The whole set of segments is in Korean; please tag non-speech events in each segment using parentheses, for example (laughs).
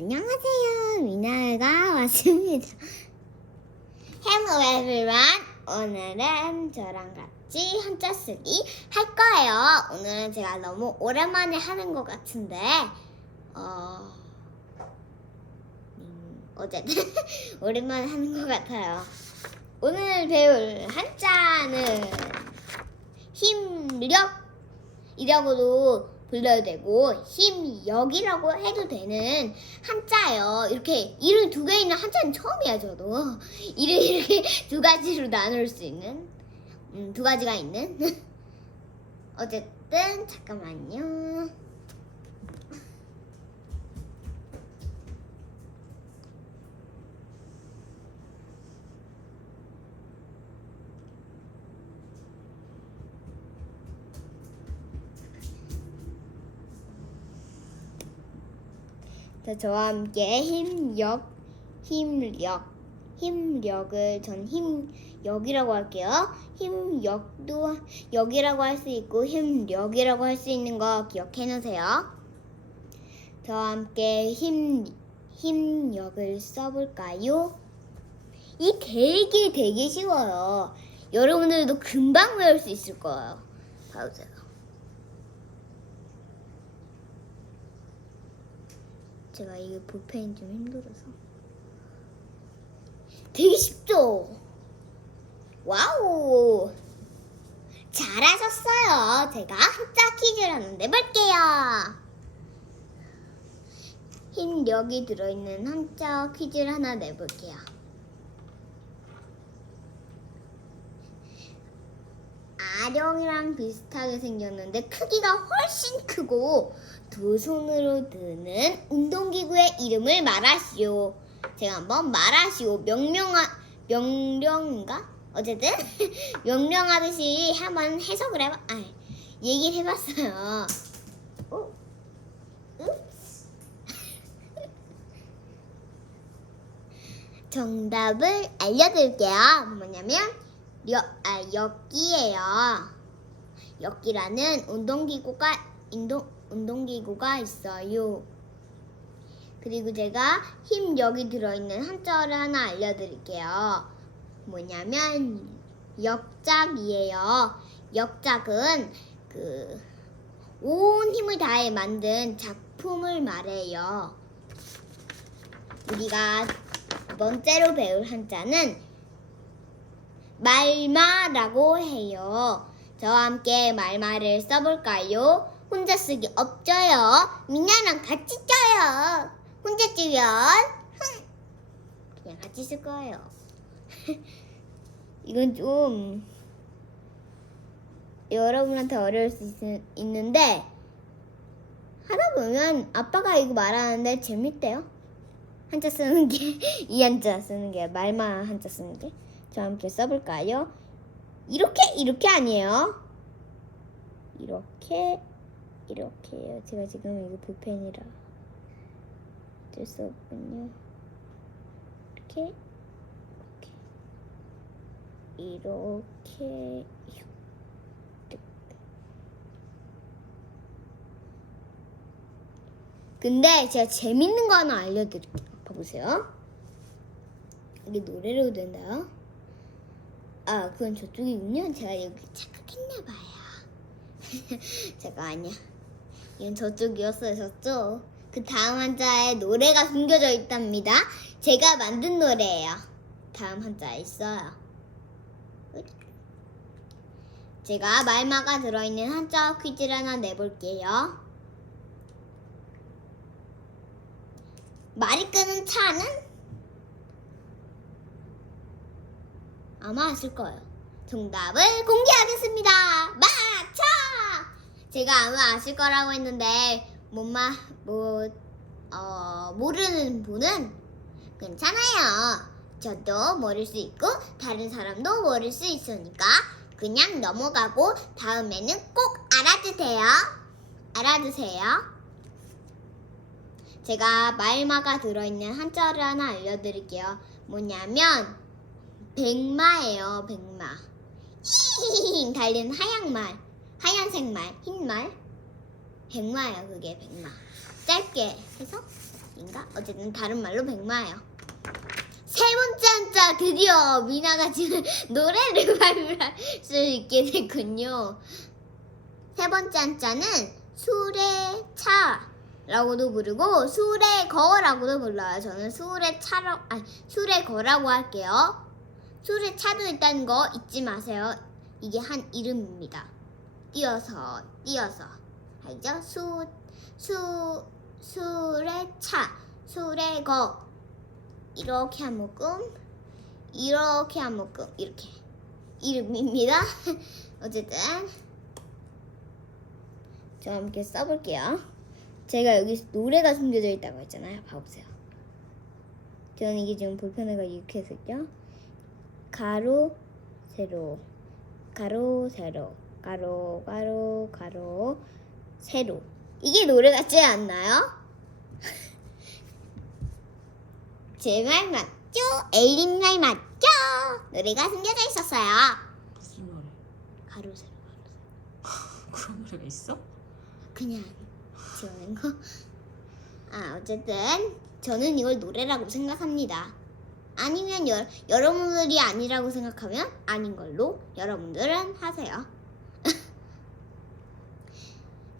안녕하세요. 미나가 왔습니다. (laughs) Hello everyone. 오늘은 저랑 같이 한자 쓰기 할 거예요. 오늘은 제가 너무 오랜만에 하는 것 같은데, 어, 음, 어쨌든 (laughs) 오랜만에 하는 것 같아요. 오늘 배울 한자는 힘력 이라고도 불러도 되고 힘력이라고 해도 되는 한자예요. 이렇게 이름 두 개 있는 한자는 처음이야 저도. (laughs) 이름 이렇게 두 가지로 나눌 수 있는 음, 두 가지가 있는. (laughs) 어쨌든 잠깐만요. 저와 함께 힘력, 힘력, 힘력을 전 힘력이라고 할게요. 힘력도 역이라고 할 수 있고 힘력이라고 할 수 있는 거 기억해 놓으세요. 저와 함께 힘 힘력을 써볼까요? 이 되게 되게 쉬워요. 여러분들도 금방 외울 수 있을 거예요. 봐보세요. 제가 이게 볼펜이 좀 힘들어서. 되게 쉽죠? 와우! 잘하셨어요. 제가 한자 퀴즈를 하나 내볼게요. 힘력이 들어있는 한자 퀴즈를 하나 내볼게요. 아령이랑 비슷하게 생겼는데 크기가 훨씬 크고 두 손으로 드는 운동기구의 이름을 말하시오. 제가 한번 말하시오. 명령하 명령인가? 어쨌든 (laughs) 명령하듯이 한번 해석을 해봐. 아, 얘기를 해봤어요. 오, 읍스. (laughs) 정답을 알려드릴게요. 뭐냐면 역, 아, 역기예요. 역기라는 운동기구가 운동 운동기구가 있어요. 그리고 제가 힘력이 들어있는 한자를 하나 알려드릴게요. 뭐냐면 역작이에요. 역작은 그 온 힘을 다해 만든 작품을 말해요. 우리가 두 번째로 배울 한자는 말마라고 해요. 저와 함께 말마를 써볼까요? 혼자 쓰기 없죠요. 민나랑 같이 써요. 혼자 쓰면 흥. 그냥 같이 쓸 거예요. (laughs) 이건 좀 여러분한테 어려울 수 있, 있는데 하다 보면 아빠가 이거 말하는데 재밌대요. 한자 쓰는 게 (laughs) 이 한자 쓰는 게 말만 한자 쓰는 게 저와 함께 써볼까요? 이렇게 이렇게 아니에요. 이렇게 이렇게요. 제가 지금 이거 볼펜이라 어쩔 수 없군요. 이렇게 이렇게 이렇게 근데 제가 재밌는 거 하나 알려드릴게요. 봐보세요. 이게 노래로 된다요. 아, 그건 저쪽이군요. 제가 여기 착각했나봐요. (laughs) 제가 아니야. 이건 저쪽이었어요, 저쪽. 그 다음 한자에 노래가 숨겨져 있답니다. 제가 만든 노래예요. 다음 한자에 있어요. 제가 말마가 들어있는 한자 퀴즈를 하나 내볼게요. 말이 끄는 차는 아마 아실 거예요. 정답을 공개하겠습니다. 마차! 제가 아마 아실 거라고 했는데 못마 뭐 어, 모르는 분은 괜찮아요. 저도 모를 수 있고 다른 사람도 모를 수 있으니까 그냥 넘어가고 다음에는 꼭 알아두세요. 알아두세요. 제가 말마가 들어있는 한자를 하나 알려드릴게요. 뭐냐면 백마예요. 백마. 달린 하얀 말, 하얀색 말, 흰 말. 백마예요. 그게 백마. 짧게 해서 인가? 어쨌든 다른 말로 백마예요. 세 번째 한자 드디어 미나가 지금 (laughs) 노래를 (laughs) 발표할 수 있게 됐군요. 세 번째 한자는 수레차라고도 부르고 수레거라고도 불러요. 저는 수레차라 아니 수레거라고 할게요. 수레차도 있다는 거 잊지 마세요. 이게 한 이름입니다. 띄어서 띄어서 알죠? 수 수 수레차 수레거 이렇게 한 묶음 이렇게 한 묶음 이렇게 이름입니다. (laughs) 어쨌든 저 함께 써볼게요. 제가 여기 노래가 숨겨져 있다고 했잖아요. 봐보세요. 저는 이게 좀 불편해가지고 이렇게 했었죠. 가로 세로 가로 세로 가로 가로 가로 세로 이게 노래 같지 않나요? (laughs) 제 말 맞죠? 에일린 말 맞죠? 노래가 숨겨져 있었어요. 무슨 노래? 가로 세로 가로 세로 (laughs) 그런 노래가 있어? 그냥 지어낸 거. 아 어쨌든 저는 이걸 노래라고 생각합니다. 아니면 여, 여러분들이 아니라고 생각하면 아닌 걸로 여러분들은 하세요.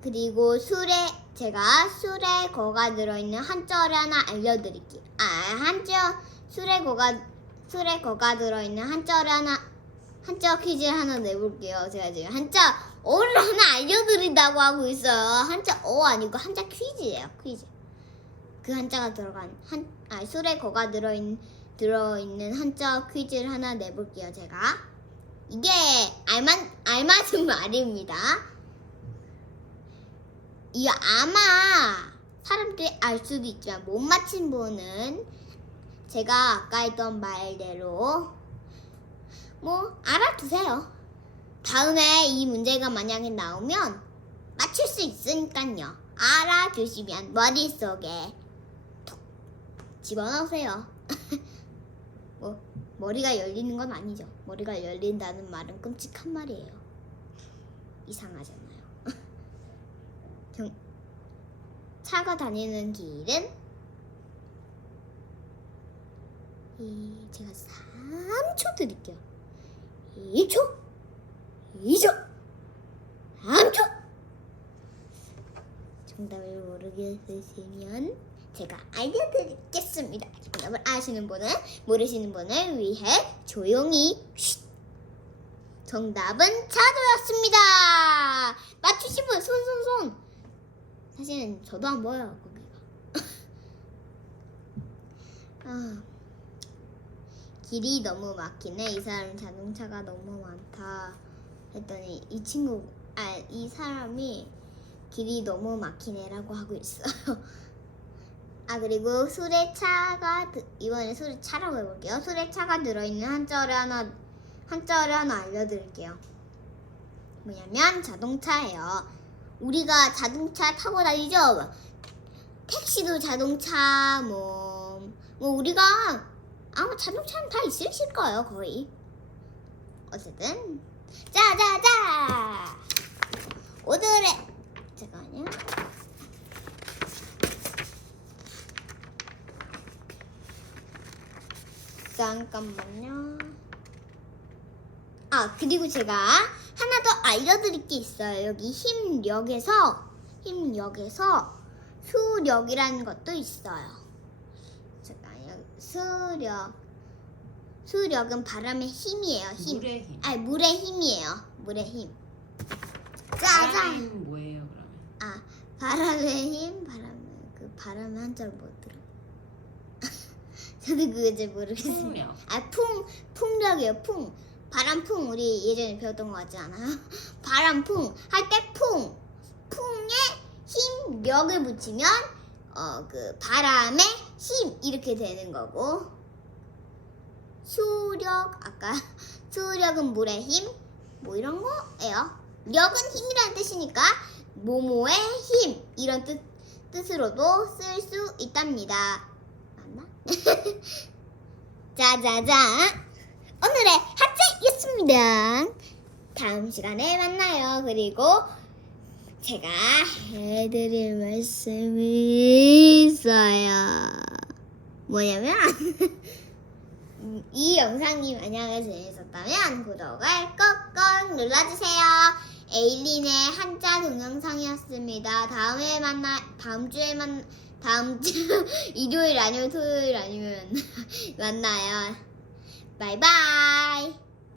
그리고 술에 제가 술에 거가 들어있는 한자를 하나 알려드릴게요. 아 한자 술에 거가 술에 거가 들어있는 한자를 하나 한자 퀴즈 하나 내볼게요. 제가 지금 한자 어를 하나 알려드린다고 하고 있어요. 한자 어 아니고 한자 퀴즈예요. 퀴즈. 그 한자가 들어간 한 아, 술에 거가 들어있는 들어있는 한자 퀴즈를 하나 내볼게요. 제가 이게 알만 알맞은 (laughs) 말입니다. 이거 아마 사람들이 알 수도 있지만 못 맞힌 분은 제가 아까 했던 말대로 뭐 알아두세요. 다음에 이 문제가 만약에 나오면 맞출 수 있으니까요. 알아두시면 머릿속에 톡 집어넣으세요. (laughs) 뭐 머리가 열리는 건 아니죠. 머리가 열린다는 말은 끔찍한 말이에요. 이상하잖아요. 경- 차가 다니는 길은 이 제가 3초 드릴게요. 1초, 2초, 3초. 정답을 모르겠으시면 제가 알려드리겠습니다. 정답을 아시는 분은 모르시는 분을 위해 조용히 쉿. 정답은 차도였습니다. 맞추신 분 손손 손. 사실은 저도 안 보여요 거기가. 아, 길이 너무 막히네. 이 사람 자동차가 너무 많다. 했더니 이 친구 아 이 사람이 길이 너무 막히네라고 하고 있어요. 아 그리고 수레차가 드- 이번에 수레차라고 해볼게요. 수레차가 들어있는 한자어를 하나 한자어를 하나 알려드릴게요. 뭐냐면 자동차예요. 우리가 자동차 타고 다니죠. 택시도 자동차 뭐, 뭐 우리가 아마 자동차는 다 있으실 거예요 거의. 어쨌든 자자자 오늘의 잠깐만요. 잠깐만요. 아 그리고 제가 하나 더 알려드릴 게 있어요. 여기 힘력에서 힘력에서 수력이라는 것도 있어요. 잠깐요. 수력 수력은 바람의 힘이에요. 힘. 물의 힘. 아니 물의 힘이에요. 물의 힘. 짜잔. 바람은 뭐예요 그러면? 아 바람의 힘 바람의 그 바람의 한자를 못 들어. (laughs) 저도 그거 잘 모르겠어요. 풍력. 아, 풍, 풍력이에요, 풍. 바람풍, 우리 예전에 배웠던 거 같지 않아요? (laughs) 바람풍, 할 때 풍. 풍에 힘, 력을 붙이면, 어, 그, 바람의 힘, 이렇게 되는 거고. 수력, 아까, (laughs) 수력은 물의 힘, 뭐 이런 거예요. 력은 힘이라는 뜻이니까, 모모의 힘, 이런 뜻, 뜻으로도 쓸 수 있답니다. 맞나? (laughs) 짜자자 오늘의 하트였습니다 다음 시간에 만나요 그리고 제가 해드릴 말씀이 있어요. 뭐냐면 음, (laughs) 이 영상이 만약에 재밌었다면 구독을 꼭꼭 눌러주세요. 에일린의 한자 동영상이었습니다. 다음에 만나 다음 주에 만 다음 주 (laughs) 일요일 아니면 토요일 아니면 (laughs) 만나요. 바이바이.